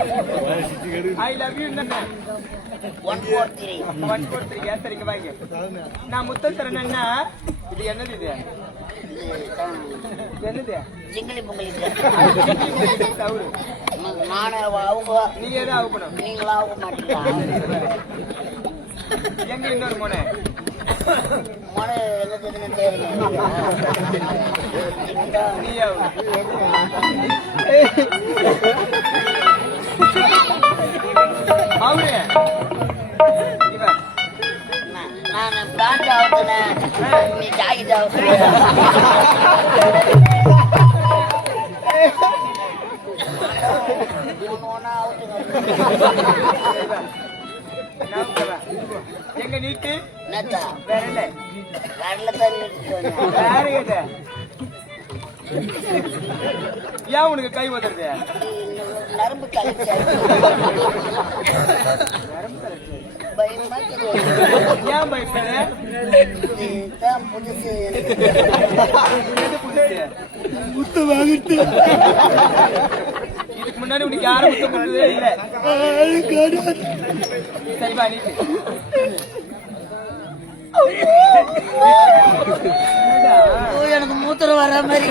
I love you என்ன 143 143 சரிங்க வாங்க. நான் முத்தம் தரேன்னா இது என்னது இது என்னது ஜிங்கிலி பொங்கலி சவுரு நான் அவங்க நீங்க ஏதோ ஆகணும் நீங்களா ஆக மாட்டீங்களா எங்க இன்னொரு மோனே மோனே எங்க தெரியல நீ அவரு நான் பிளாட் ஆகுதுனேன் நீ ஜாக்கெட் ஆகுது எங்க நீட்டு நத்தா வேற வரல வேற ஏன் உனக்கு கை உதறது நரம்பு கலைச்சு ஏன் பயப்பட புதுசு முத்த வாங்கிட்டு இதுக்கு முன்னாடி உனக்கு யாரும் முத்தம் கொடுத்ததே இல்லை. சரிப்பா நீட்டு எனக்கு மூத்திரம் வர மாதிரி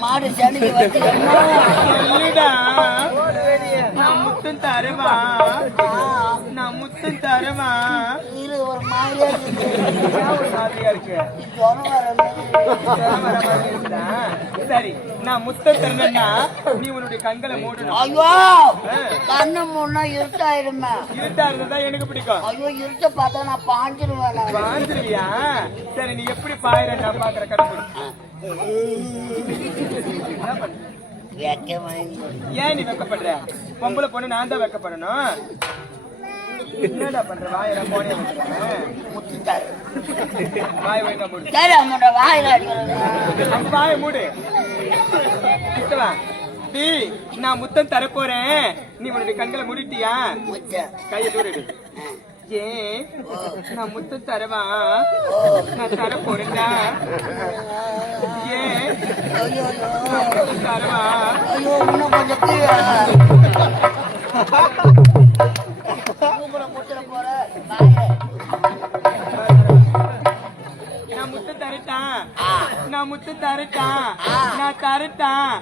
மாடு செடிக்கு முத்தம் தரமா நான் முத்தம் தரமா இது ஒரு மாதிரியா இருக்கு சரி நான் முத்தம் தரேன்னா நீ உன்னுடைய கண்களை மூடணும். ஐயோ கண்ணு மூணா இருட்டாயிருமே இருட்டா இருந்தா எனக்கு பிடிக்கும். ஐயோ இருட்ட பார்த்தா நான் பாஞ்சிருவேன் பாஞ்சிருவியா? சரி நீ எப்படி பாயிர நான் பாக்குற கடவுள் ஏன் நீ வெக்கப்படுற? பொம்பளை பொண்ணு நான் தான் வெக்கப்படணும். என்னடா பண்ற வாயில போனே வாய் வைக்க மூடு வாய மூடு நான் முத்தம் தர போறேன் நீ உன்னுடைய கண்களை முடிட்டியா? கைய தூரிடு. ஏன் நான் முத்தம் தரவா? நான் தர போறேன்டா. ஏன் தரவா? நான் முத்து தரட்டான் நான் முத்து தரட்டான் நான் தரட்டான்